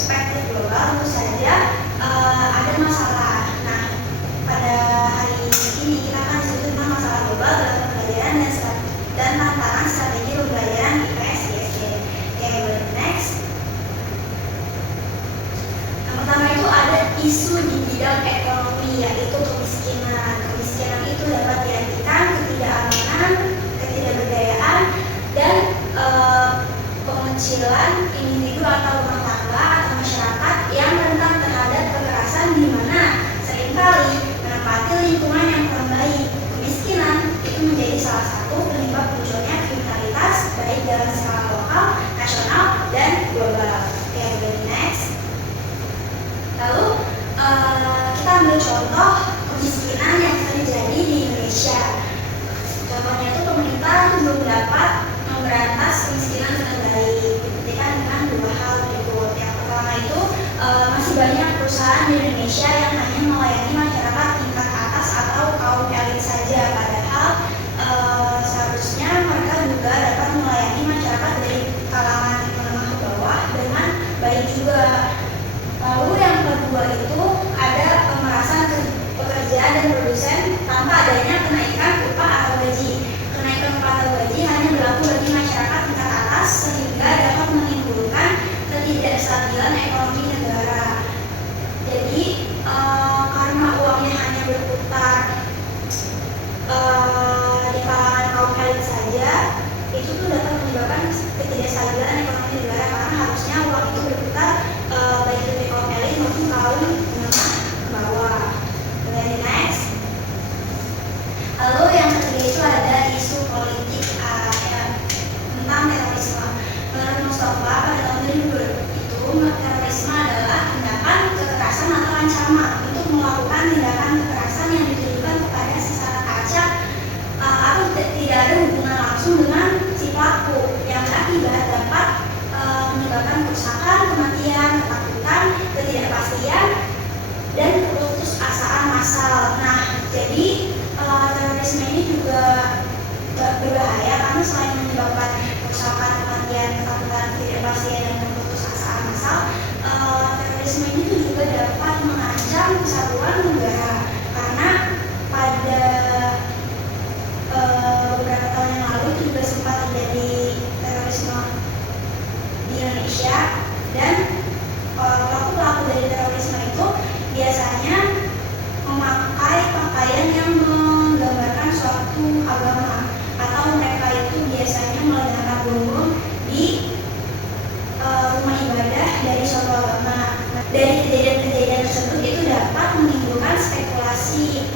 perspektif global tentu saja ada masalah. Nah, pada hari ini kita akan disebut tentang masalah global dalam pembelajaran dan tantangan strategi pembelajaran IPS ISD. Okay, next. Yang pertama itu ada isu di bidang ekonomi, yaitu kemiskinan. Kemiskinan itu dapat diartikan ketidakamanan, ketidakberdayaan, dan pengecilan individu atau rumah tangga atau masyarakat yang rentan terhadap kekerasan, di mana seringkali menempati lingkungan yang kurang baik. Kemiskinan itu menjadi salah satu penyebab munculnya kriminalitas baik dalam skala lokal, nasional, dan global. Oke, next. Lalu kita ambil contoh kemiskinan yang terjadi di Indonesia. Contohnya itu pemerintah belum dapat memberantas kemiskinan dengan baik. Dibuktikan dengan dua hal berikut. Yang pertama itu masih banyak perusahaan di Indonesia yang hanya melayani masyarakat tingkat atas atau kaum elit saja, padahal seharusnya mereka juga dapat melayani masyarakat dari kalangan menengah ke bawah dengan baik juga. Lalu yang kedua itu ada pemerasan pekerja dan produsen tanpa adanya kenaikan upah atau gaji. Kenaikan upah atau gaji hanya berlaku bagi masyarakat tingkat atas sehingga dapat menimbulkan ketidakstabilan ekonomi negara. Jadi karena uangnya hanya berputar di kalangan kaum elit saja, itu tuh dapat menyebabkan ketidakstabilan ekonomi negara, karena harusnya uang itu berputar baik dari kaum elit maupun kaum menengah ke bawah. Kemudian next. Lalu yang ketiga itu ada isu politik tentang terorisme. Menurut Mustafa pada tahun 2000 itu terorisme adalah tindakan kekerasan atau ancaman untuk melakukan tindakan kekerasan yang ditujukan kepada seseorang acak atau tidak ada hubungan langsung dengan si pelaku, yang berakibat dapat menyebabkan kerusakan, kematian, ketakutan, ketidakpastian, dan keputusasaan massal. Nah, jadi terorisme ini juga berbahaya karena selain menyebabkan kerusakan, kematian, ketakutan, ketidakpastian, dan keputusasaan massal, terorisme ini juga dapat mengancam kesatuan negara, karena pada beberapa tahun yang lalu itu juga sempat terjadi terorisme di Indonesia, dan pelaku-pelaku dari terorisme itu biasanya memakai pakaian yang menggambarkan suatu agama, atau mereka itu biasanya meledakan bom di rumah ibadah dari suatu agama. Dari kejadian-kejadian tersebut itu dapat menimbulkan spekulasi,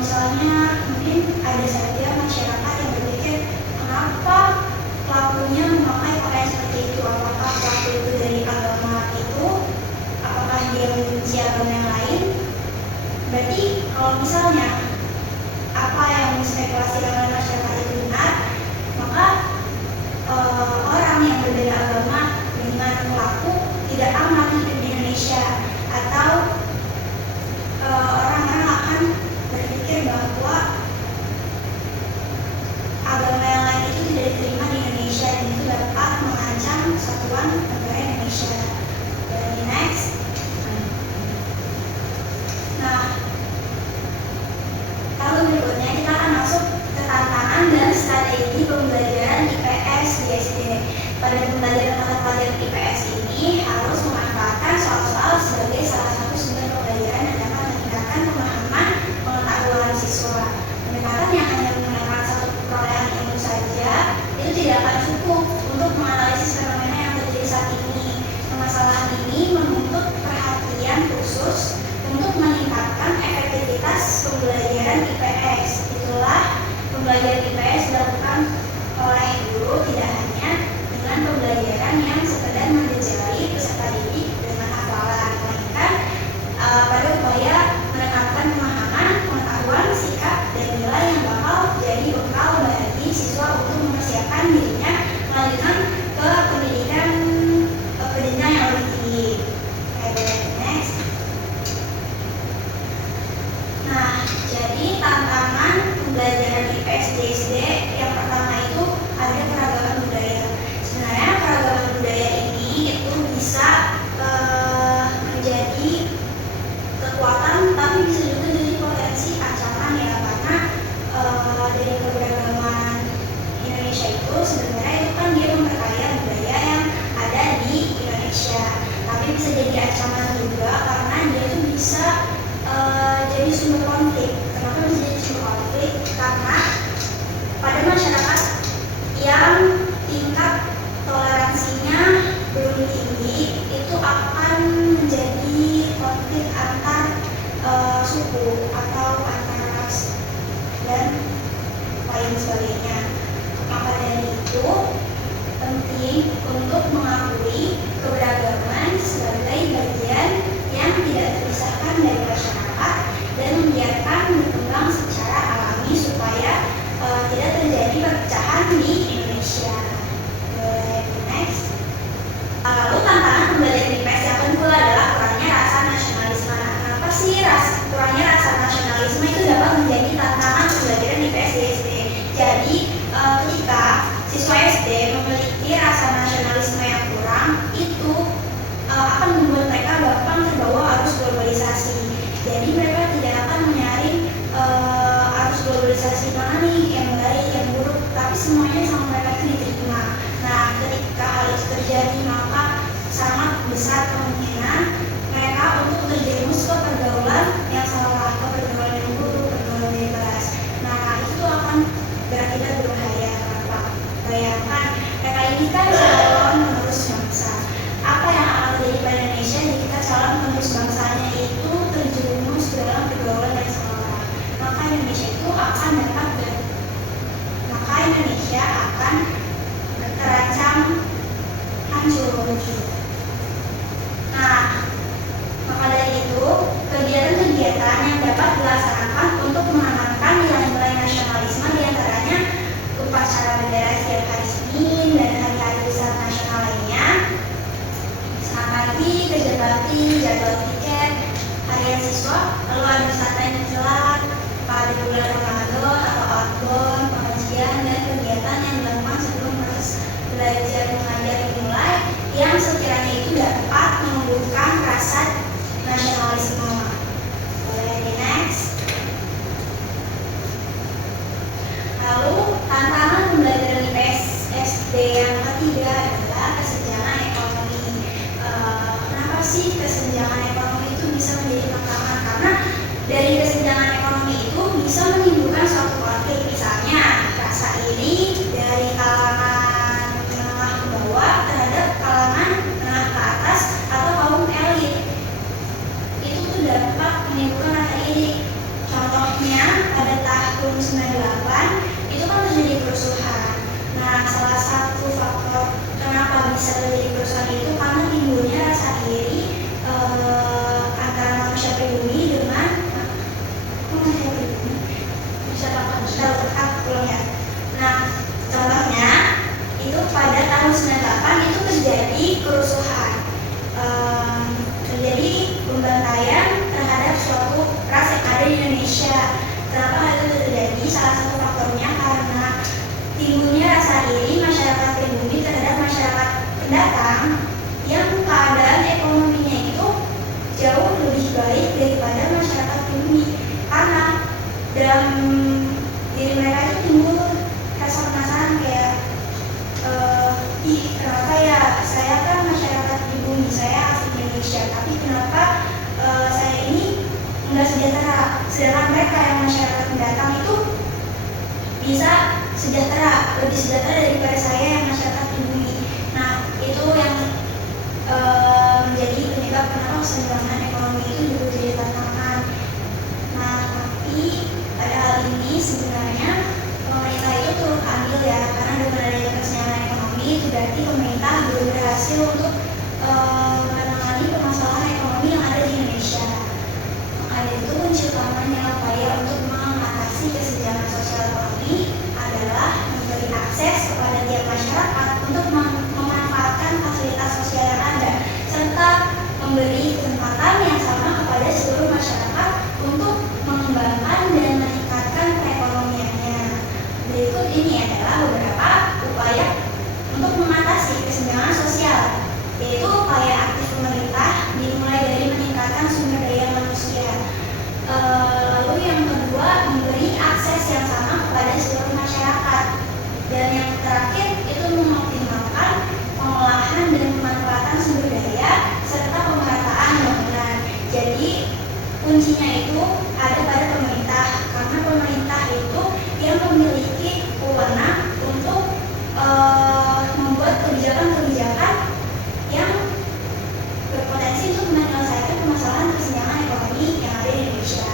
misalnya mungkin ada saja masyarakat yang berpikir kenapa pelakunya memakai pakaian seperti itu, apakah pelaku itu dari agama itu, apakah dia membenci agama yang lain. Berarti kalau misalnya apa yang dispekulasikan oleh masyarakat itu benar, maka orang yang berbeda agama dengan pelaku tidak aman hidup di Indonesia, atau orang-orang akan berpikir bahwa agama yang lain itu tidak diterima di Indonesia, dan itu dapat mengancam kesatuan negara Indonesia. Dan next. Nah, lalu berikutnya kita akan masuk ke tantangan dan strategi pembelajaran IPS di SD. Pada pembelajaran mata pelajaran IPS ini harus memanfaatkan soal-soal sebagai salah satu sumber pembelajaran yang dapat meningkatkan pemahaman pengetahuan siswa. Pendekatan yang hanya menggunakan satu perolehan ilmu saja itu tidak akan cukup untuk menganalisis fenomena yang terjadi saat terjadi, maka sangat besar kemungkinan mereka untuk terjerumus ke pergaulan yang salah, ke pergaulan yang buruk, pergaulan bebas. Nah, itu tuh akan berakibat berbahaya. Kenapa? Bayangkan, mereka ini kan calon penerus bangsa. Apa yang akan terjadi pada Indonesia jika calon penerus bangsanya itu terjerumus dalam pergaulan yang salah? Maka Indonesia akan terancam hancur. Nah, maka dari itu, kegiatan-kegiatan yang dapat dilaksanakan untuk menanamkan nilai-nilai nasionalisme diantaranya upacara bendera setiap hari Senin dan hari-hari besar nasional lainnya, senam pagi, kerja bakti, jadwal tiket, harian siswa, lalu ada wisata yang silat pada bulan Ramadan atau outbound, pengajian, dan kegiatan yang dilakukan sebelum proses belajar mengajar dimulai yang sekiranya itu dapat menumbuhkan rasa nasionalisme. Boleh di next. Lalu tantangan pembelajaran IPS SD yang ketiga adalah kesenjangan ekonomi. Kenapa sih kesenjangan ekonomi itu bisa menjadi tantangan? Karena dari kesenjangan ekonomi itu bisa menimbulkan suatu konflik, misalnya rasa iri dari kalangan menengah ke bawah terhadap kalangan menengah ke atas atau kaum elit. Itu tuh dapat menimbulkan rasa iri. Contohnya pada tahun 98 itu kan terjadi kerusuhan. Nah, salah satu faktor kenapa bisa terjadi kerusuhan itu karena timbulnya rasa iri antara manusia pribumi dengan Nah, contohnya itu pada tahun 98 itu terjadi kerusuhan, terjadi pembantaian terhadap suatu ras yang ada di Indonesia. Kenapa hal itu terjadi? Salah satu faktornya karena timbulnya rasa iri masyarakat pribumi terhadap masyarakat pendatang yang keadaan ekonominya itu jauh lebih baik daripada masyarakat pribumi, karena dalam diri mereka itu timbul rasa penasaran kayak kenapa ya saya kan masyarakat pribumi, saya asli Indonesia, tapi kenapa saya ini enggak sejahtera, sedangkan mereka yang masyarakat pendatang itu bisa sejahtera, lebih sejahtera daripada saya yang masyarakat pribumi. Nah, itu yang menjadi penyebab kenapa kesenjangan ekonomi itu juga jadi tantangan. Nah, tapi pada hal ini sebenarnya pemerintah itu turut andil ya, karena dengan adanya kesenjangan ekonomi itu berarti pemerintah belum berhasil untuk menangani permasalahan ekonomi yang ada di Indonesia. Maka itu kunci utamanya upaya untuk mengatasi kesenjangan sosial ekonomi adalah memberi akses kepada tiap masyarakat untuk memanfaatkan fasilitas sosial yang ada, serta memberi kesempatan yang sama kepada seluruh masyarakat untuk mengembangkan dan meningkatkan perekonomiannya. Berikut ini adalah beberapa upaya untuk mengatasi kesenjangan sosial, yaitu upaya aktif pemerintah dimulai dari meningkatkan sumber daya manusia. Lalu yang kedua, memberi akses yang sama kepada seluruh masyarakat. Dan yang terakhir itu mengoptimalkan pengolahan dan pemanfaatan sumber daya serta pemerataan bangunan. Jadi kuncinya itu ada pada pemerintah, karena pemerintah itu yang memiliki wewenang untuk membuat kebijakan-kebijakan yang berpotensi untuk menyelesaikan permasalahan kesenjangan ekonomi yang ada di Indonesia.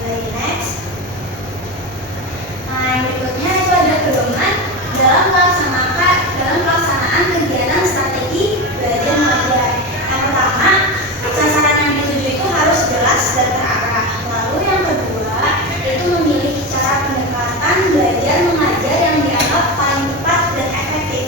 Mulai next. Nah, yang berikutnya itu ada pedoman dalam pelaksanaan kegiatan strategi belajar mengajar. Yang pertama, sasaran yang dituju itu harus jelas dan terarah. Lalu yang kedua, itu memilih cara pendekatan belajar mengajar yang dianggap paling tepat dan efektif.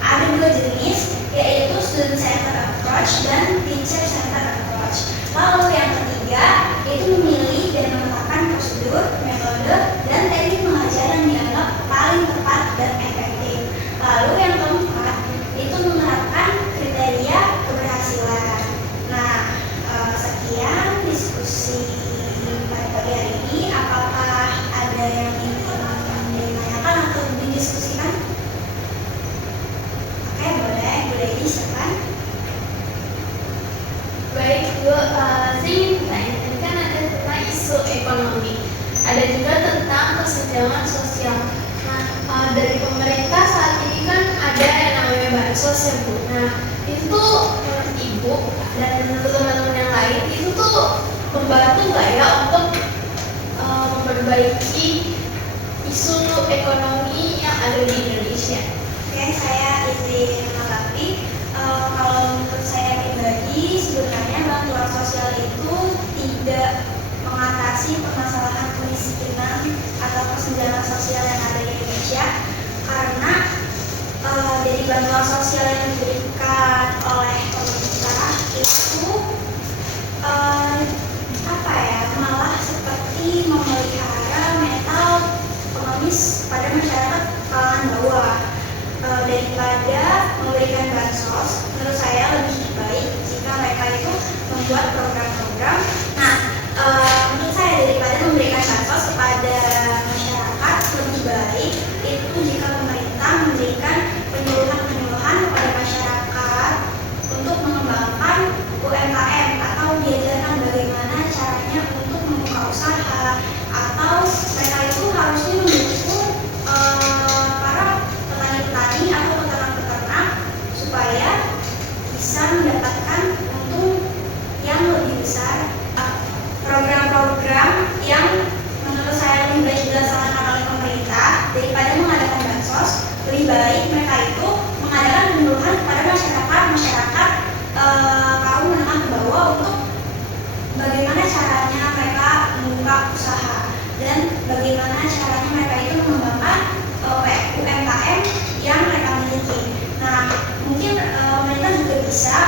Ada dua jenis, yaitu student centered approach dan teacher centered approach. Lalu yang ketiga, itu memilih dan menetapkan prosedur, metode, dan teknik mengajar yang dianggap paling tepat dan efektif. Lalu yang keempat, itu menerapkan kriteria keberhasilan. Nah, sekian diskusi pada pagi hari ini. Apakah ada yang ingin ditanyakan atau didiskusikan? Oke, boleh Jadi silakan. Baik Bu, saya ingin bertanya, ini kan ada tentang isu ekonomi, ada juga tentang kesenjangan sosial. Nah, dari pemerintah saat ini kan ada yang namanya bansos ya Bu. Nah, itu menurut Ibu dan menurut teman-teman yang lain itu tuh membantu nggak ya untuk memperbaiki isu ekonomi yang ada di Indonesia? Oke, saya izin menanggapi. Kalau menurut saya pribadi, sebenarnya bantuan sosial itu tidak mengatasi permasalahan kemiskinan atau kesenjangan sosial yang ada di Indonesia, karena dari bantuan sosial yang diberikan oleh pemerintah itu malah seperti memelihara mental pengemis pada masyarakat kalangan bawah. Daripada memberikan bansos, menurut saya lebih baik jika mereka itu membuat program-program. Nah, menurut saya daripada memberikan bansos kepada masyarakat, lebih baik itu jika pemerintah memberikan penyuluhan-penyuluhan kepada masyarakat untuk mengembangkan UMKM atau diajarkan bagaimana caranya untuk membuka usaha, atau mereka itu harusnya mendukung para petani-petani atau peternak-peternak supaya bisa mendapatkan untung yang lebih besar. Program-program yang menurut saya lebih baik dilaksanakan oleh pemerintah daripada mengadakan bansos, lebih baik mereka itu mengadakan penyuluhan kepada masyarakat kaum menengah ke bawah untuk bagaimana caranya mereka membuka usaha dan bagaimana caranya mereka itu mengembangkan UMKM yang mereka miliki. Nah, mungkin pemerintah juga bisa